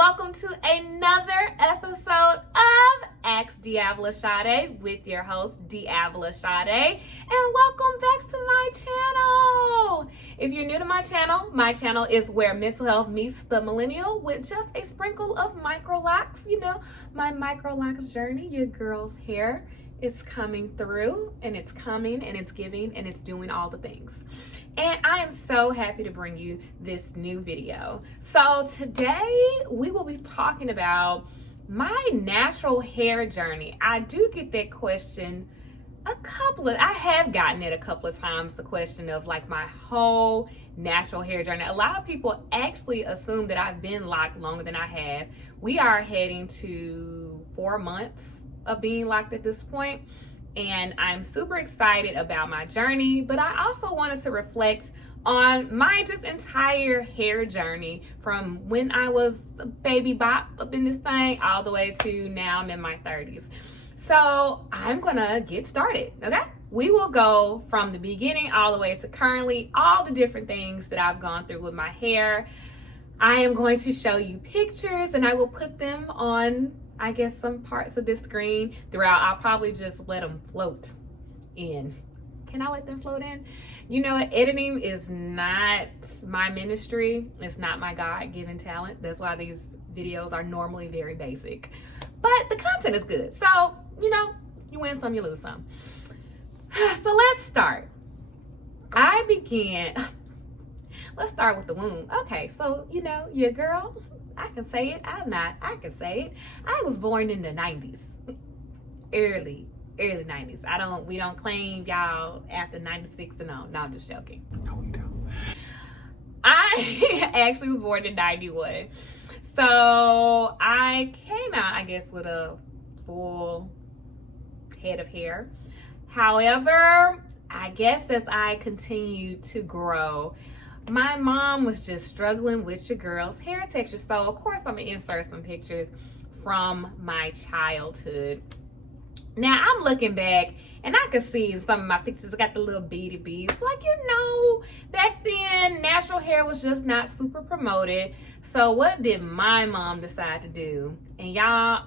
welcome to another episode of Ask DeAvila Sadé with your host, DeAvila Sadé, and welcome back to my channel. If you're new to my channel is where mental health meets the millennial with just a sprinkle of Microlocs. You know, my Microlocs journey, your girl's hair is coming through, and it's coming, and it's giving, and it's doing all the things. And I am so happy to bring you this new video. So today we will be talking about my natural hair journey. I do get that question I have gotten it a couple of times, the question of like my whole natural hair journey. A lot of people actually assume that I've been locked longer than I have. We are heading to 4 months of being locked at this point. And I'm super excited about my journey, but I also wanted to reflect on my just entire hair journey from when I was a baby bop up in this thing all the way to now I'm in my 30s. So I'm gonna get started, okay? We will go from the beginning all the way to currently, all the different things that I've gone through with my hair. I am going to show you pictures and I will put them on, I guess, some parts of this screen throughout. I'll probably just let them float in. Can I let them float in? You know, editing is not my ministry. It's not my God-given talent. That's why these videos are normally very basic. But the content is good. So, you know, you win some, you lose some. So let's start. Let's start with the womb. Okay, so, you know, your girl, I can say it. I can say it. I was born in the 90s. Early 90s. We don't claim y'all after 96 and on. No, I'm just joking. No, we don't. I actually was born in 91. So I came out, I guess, with a full head of hair. However, I guess as I continued to grow, my mom was just struggling with your girl's hair texture. So of course I'm gonna insert some pictures from my childhood. Now I'm looking back and I can see some of my pictures. I got the little beady beads. Like, you know, back then natural hair was just not super promoted. So what did my mom decide to do? And y'all,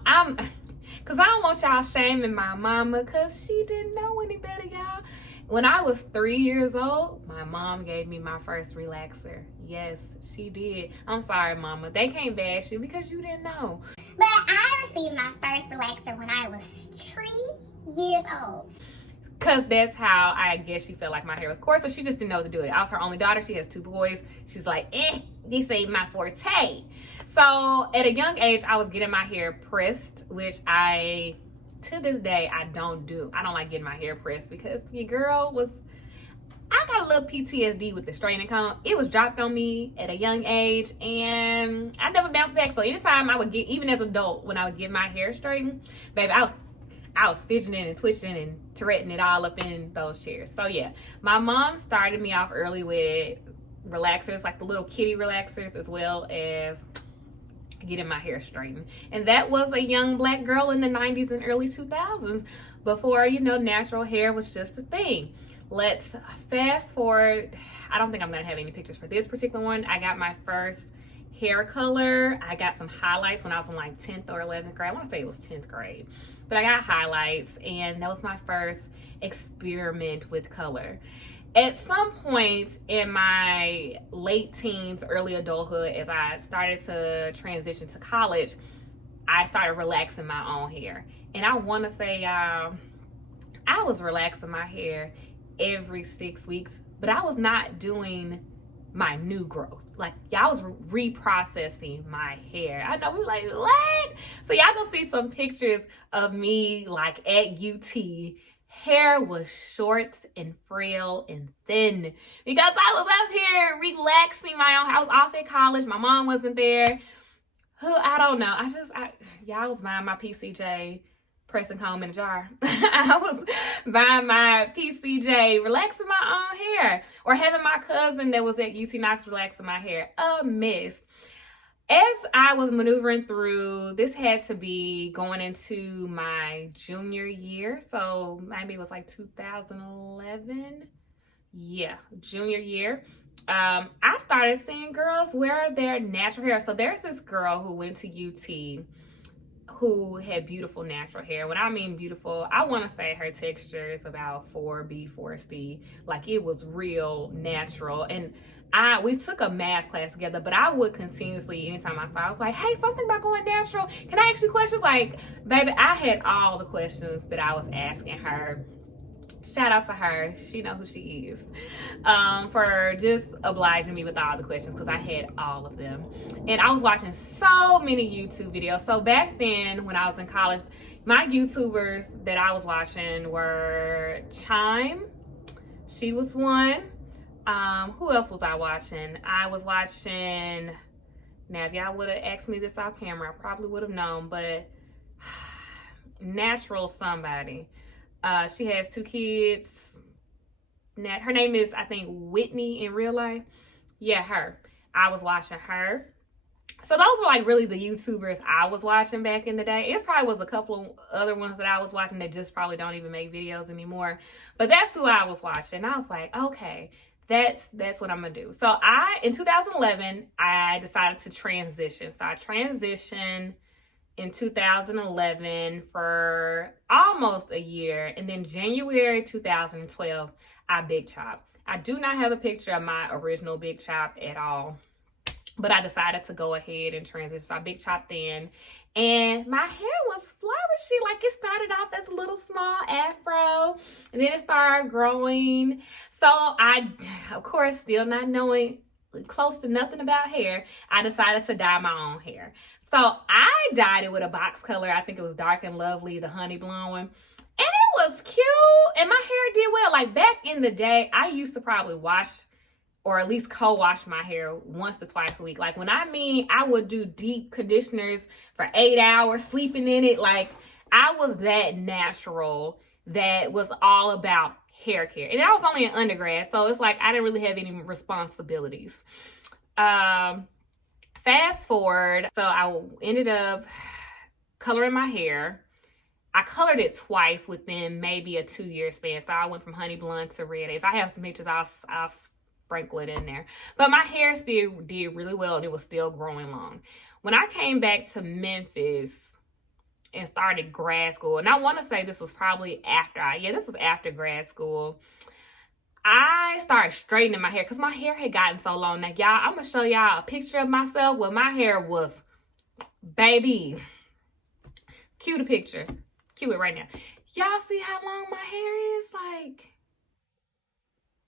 cause I don't want y'all shaming my mama cause she didn't know any better, y'all. When I was 3 years old, my mom gave me my first relaxer. Yes, she did. I'm sorry, mama. They can't bash you because you didn't know. But I received my first relaxer when I was 3 years old. Because that's how I guess she felt like my hair was coarse, so she just didn't know what to do with it. I was her only daughter. She has 2 boys. She's like, this ain't my forte. So at a young age, I was getting my hair pressed, which to this day, I don't do. I don't like getting my hair pressed because your girl I got a little PTSD with the straightening comb. It was dropped on me at a young age and I never bounced back. So anytime I would get, even as an adult, when I would get my hair straightened, baby, I was fidgeting and twitching and Touretteing it all up in those chairs. So yeah, my mom started me off early with relaxers, like the little kitty relaxers, as well as getting my hair straightened. And that was a young black girl in the 90s and early 2000s before, you know, natural hair was just a thing. Let's fast forward. I don't think I'm gonna have any pictures for this particular one. I got my first hair color. I got some highlights when I was in like 10th or 11th grade. I want to say it was 10th grade, but I got highlights, and that was my first experiment with color. At some point in my late teens, early adulthood, as I started to transition to college, I started relaxing my own hair. And I want to say, y'all, I was relaxing my hair every 6 weeks, but I was not doing my new growth. Like, y'all was reprocessing my hair. I know, we're like, what? So y'all gonna see some pictures of me like at UT. Hair was short and frail and thin because I was up here relaxing my own. I was off at college. My mom wasn't there. I don't know. Y'all was buying my PCJ pressing comb in a jar. I was buying my PCJ relaxing my own hair, or having my cousin that was at UT Knox relaxing my hair. A mess. As I was maneuvering through, this had to be going into my junior year. So maybe it was like 2011. Yeah, junior year. I started seeing girls wear their natural hair. So there's this girl who went to UT who had beautiful natural hair. When I mean beautiful, I want to say her texture is about 4B, 4C. Like, it was real natural. And we took a math class together, but I would continuously, anytime I saw, I was like, hey, something about going natural. Can I ask you questions? Like, baby, I had all the questions that I was asking her. Shout out to her. She know who she is, for just obliging me with all the questions, because I had all of them. And I was watching so many YouTube videos. So back then, when I was in college, my YouTubers that I was watching were Chime. She was one. Who else was I watching? I was watching, now if y'all would have asked me this off camera, I probably would have known, but natural somebody. She has 2 kids. Her name is, I think, Whitney in real life. Yeah, her. I was watching her. So those were like really the YouTubers I was watching back in the day. It probably was a couple of other ones that I was watching that just probably don't even make videos anymore. But that's who I was watching. I was like, okay, that's what I'm gonna do. So in 2011, I decided to transition. So I transitioned in 2011 for almost a year, and then January 2012 I big chop. I do not have a picture of my original big chop at all, but I decided to go ahead and transition. So I big chopped then, and my hair was flourishy. Like, it started off as a little small afro, and then it started growing. So I, of course, still not knowing close to nothing about hair, I decided to dye my own hair. So I dyed it with a box color. I think it was Dark and Lovely, the honey blonde one. And it was cute. And my hair did well. Like, back in the day, I used to probably wash or at least co-wash my hair once to twice a week. Like, when I mean I would do deep conditioners for 8 hours, sleeping in it. Like, I was that natural that was all about hair care. And I was only an undergrad, so it's like I didn't really have any responsibilities. Fast forward, so I ended up coloring my hair. I colored it twice within maybe a 2-year span. So I went from honey blonde to red. If I have some pictures, I'll sprinkle it in there. But my hair still did really well, and it was still growing long. When I came back to Memphis and started grad school, and I want to say this was probably this was after grad school, I started straightening my hair because my hair had gotten so long. Now, y'all, I'm going to show y'all a picture of myself when my hair was, baby. Cue the picture. Cue it right now. Y'all see how long my hair is? Like,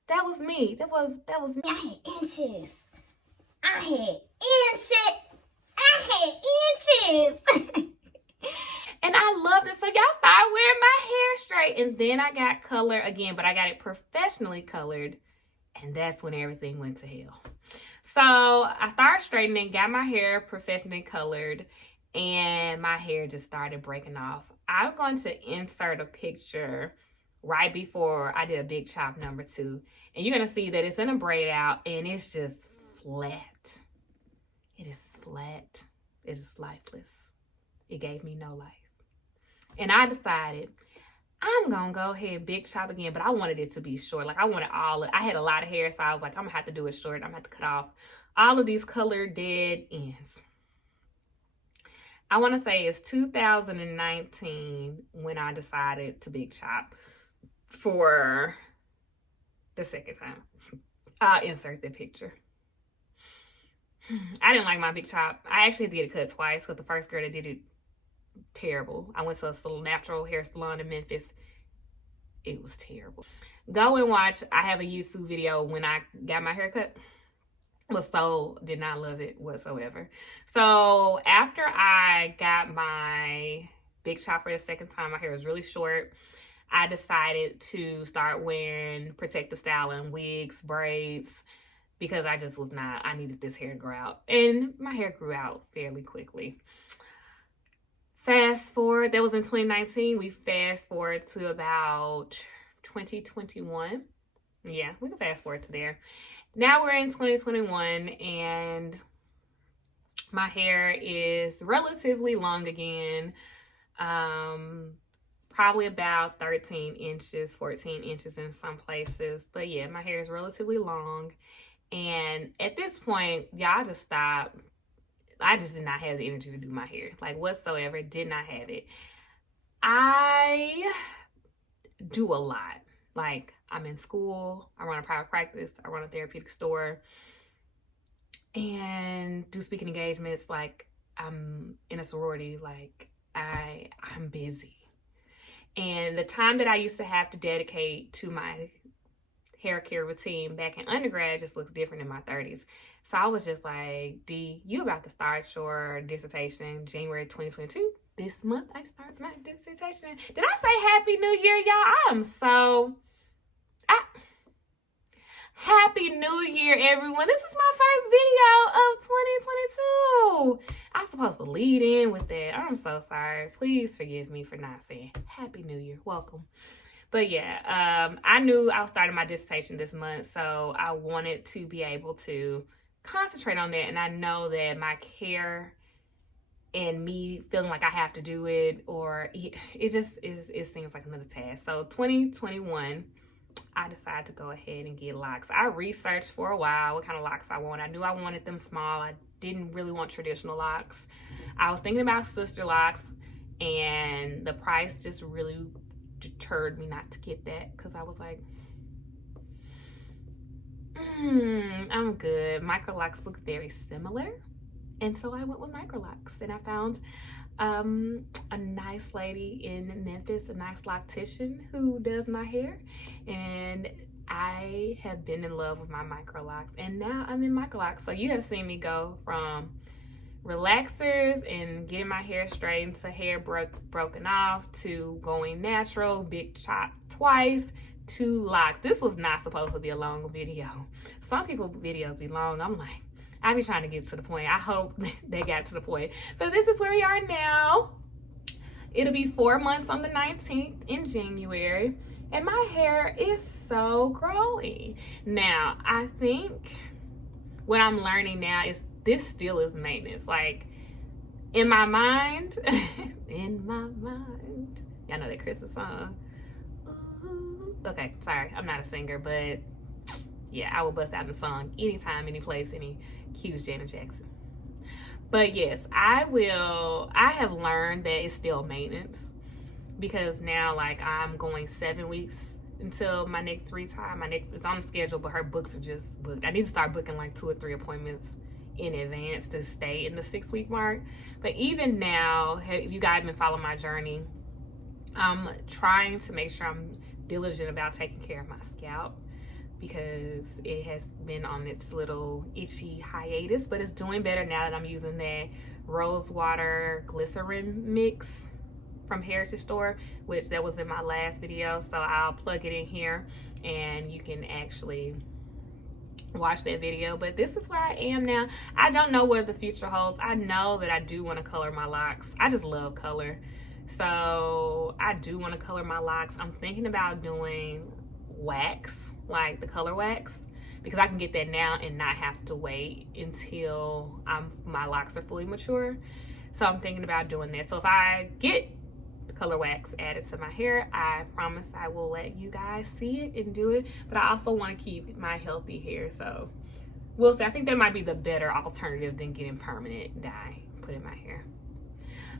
that was me. That was me. I had inches. I had inches. And I loved it. So y'all started wearing my hair straight. And then I got color again, but I got it professionally colored. And that's when everything went to hell. So I started straightening, got my hair professionally colored, and my hair just started breaking off. I'm going to insert a picture right before I did a big chop number 2. And you're going to see that it's in a braid out, and it's just flat. It is flat. It is lifeless. It gave me no life. And I decided I'm going to go ahead and big chop again, but I wanted it to be short. Like, I had a lot of hair, so I was like, I'm going to have to do it short. I'm going to have to cut off all of these colored dead ends. I want to say it's 2019 when I decided to big chop for the second time. I'll insert the picture. I didn't like my big chop. I actually did a cut twice because the first girl that did it, terrible. I went to a natural hair salon in Memphis. It was terrible. Go and watch. I have a YouTube video when I got my hair cut. Did not love it whatsoever. So after I got my big chop for the second time, my hair was really short. I decided to start wearing protective styling, wigs, braids, because I needed this hair to grow out. And my hair grew out fairly quickly. Fast forward, that was in 2019. We fast forward to about 2021. Yeah, we can fast forward to there. Now we're in 2021, and my hair is relatively long again. Probably about 13 inches, 14 inches in some places. But yeah, my hair is relatively long. And at this point, y'all just stopped. I just did not have the energy to do my hair, like whatsoever. Did not have it. I do a lot. Like, I'm in school, I run a private practice, I run a therapeutic store, and do speaking engagements. Like, I'm in a sorority. Like, I'm busy. And the time that I used to have to dedicate to my hair care routine back in undergrad just looks different in my 30s. So I was just like, D, you about to start your dissertation January 2022. This month I start my dissertation. Did I say Happy New Year, y'all? Happy New Year, everyone. This is my first video of 2022. I'm supposed to lead in with that. I'm so sorry. Please forgive me for not saying Happy New Year. Welcome. But yeah, I knew I was starting my dissertation this month, so I wanted to be able to concentrate on that. And I know that my hair and me feeling like I have to do it, or it just is, it seems like another task. So 2021, I decided to go ahead and get locks. I researched for a while what kind of locks I want. I knew I wanted them small. I didn't really want traditional locks. I was thinking about sister locks, and the price just really deterred me not to get that, because I was like, I'm good. Microlocs look very similar, and so I went with Microlocs, and I found a nice lady in Memphis, a nice loctician who does my hair, and I have been in love with my Microlocs, and now I'm in Microlocs. So you have seen me go from relaxers and getting my hair straightened to hair broken off, to going natural, big chop twice, to locks. This was not supposed to be a long video. Some people's videos be long. I'm like, I be trying to get to the point. I hope they got to the point. But this is where we are now. It'll be 4 months on the 19th in January. And my hair is so growing. Now, I think what I'm learning now is this still is maintenance. Like, in my mind, in my mind. Y'all know that Christmas song? Ooh. Okay, sorry, I'm not a singer, but yeah, I will bust out the song anytime, any place, any cues Janet Jackson. But yes, I have learned that it's still maintenance, because now, like, I'm going 7 weeks until my next time. It's on the schedule, but her books are just booked. I need to start booking like 2 or 3 appointments in advance to stay in the 6-week mark. But even now, if you guys been following my journey, I'm trying to make sure I'm diligent about taking care of my scalp, because it has been on its little itchy hiatus, but it's doing better now that I'm using that rose water glycerin mix from Heritage Store, which that was in my last video. So I'll plug it in here and you can actually watch that video. But this is where I am now. I don't know what the future holds. I know that I do want to color my locks. I just love color, so I do want to color my locks. I'm thinking about doing wax, like the color wax, because I can get that now and not have to wait until my locks are fully mature. So I'm thinking about doing that. So if I get color wax added to my hair, I promise I will let you guys see it and do it. But I also want to keep my healthy hair, so we'll see. I think that might be the better alternative than getting permanent dye put in my hair.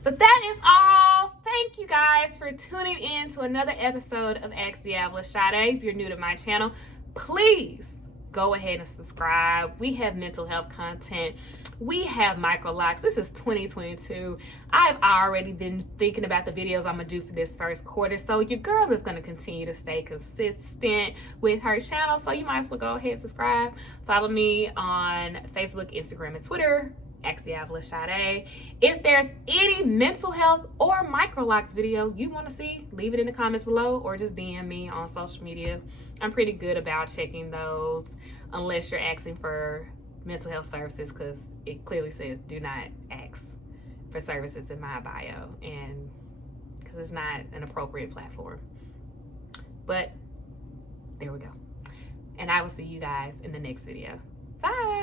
But that is all. Thank you guys for tuning in to another episode of Ask DeAvila Sadé. If you're new to my channel, please go ahead and subscribe. We have mental health content. We have Microlocs. This is 2022. I've already been thinking about the videos I'm gonna do for this first quarter. So your girl is gonna continue to stay consistent with her channel. So you might as well go ahead and subscribe. Follow me on Facebook, Instagram, and Twitter. Ask DeAvila Sadé. If there's any mental health or Microlocs video you want to see, leave it in the comments below, or just DM me on social media. I'm pretty good about checking those, unless you're asking for mental health services, because it clearly says do not ask for services in my bio, and because it's not an appropriate platform. But there we go. And I will see you guys in the next video. Bye.